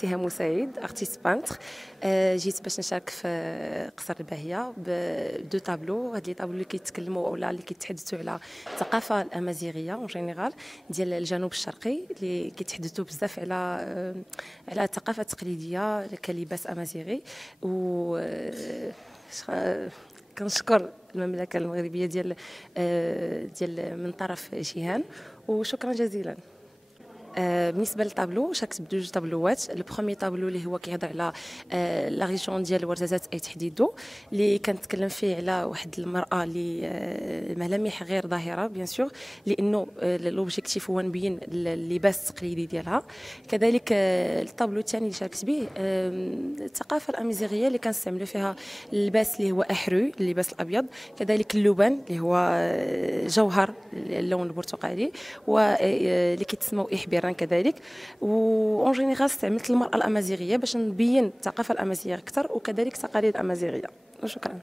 سهام سعيد ارتيست بانتر. جيت باش نشارك في قصر الباهيه بدو طابلو. هاد لي طابلو اللي كيتكلموا اولا اللي كيتحدثوا على الثقافه الامازيغيه اون جينيرال ديال الجنوب الشرقي، اللي كيتحدثوا بزاف على الثقافه التقليديه كلباس امازيغي. و كنشكر المملكه المغربيه ديال من طرف جيهان، وشكرا جزيلا. بالنسبه للطابلو شاركت بجوج طابلوات. البروميي طابلو اللي هو كيهضر على لا ريجون ديال ورزازات اي تحديدو، اللي كنتكلم فيه على واحد المراه اللي ملامح غير ظاهره بيان سور، لانه لوبجيكتيف هو نبين اللباس التقليدي ديالها. كذلك الطابلو الثاني اللي شاركت به الثقافه الامازيغيه اللي كنستعملوا فيها اللباس اللي هو احرو، اللباس الابيض، كذلك اللبان اللي هو جوهر اللون البرتقالي، واللي كيتسموا احبيران كذلك. اون جينيرال استعملت المراه الامازيغيه باش نبين الثقافه الامازيغيه اكثر، وكذلك التقاليد الامازيغيه. وشكرا.